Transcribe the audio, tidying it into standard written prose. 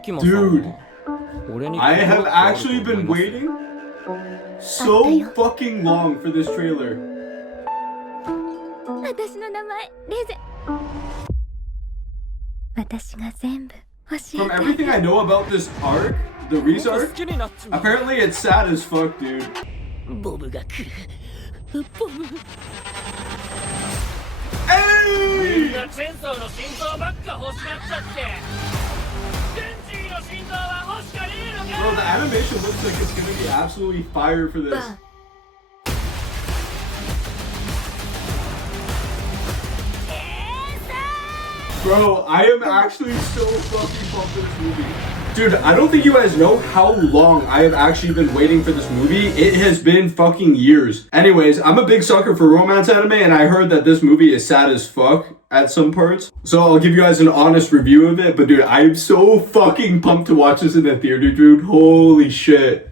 Dude, I have actually been waiting so fucking long for this trailer. 私の名前レゼ。私が全部教え From て。 everything I know about this arc, the Reese arc, apparently it's sad as fuck, dude. ボブが来る。ボブ。Hey! チェンソーの心臓ばっか欲しがっちゃってデンジーの心臓は欲しかねえのか Bro, the animation looks like it's gonna be absolutely fire for this. Bro, I am actually so fucking pumped for this movie. Dude, I don't think you guys know how long I have actually been waiting for this movie. It has been fucking years. Anyways, I'm a big sucker for romance anime, and I heard that this movie is sad as fuck at some parts. So I'll give you guys an honest review of it. But dude, I am so fucking pumped to watch this in the theater, dude. Holy shit.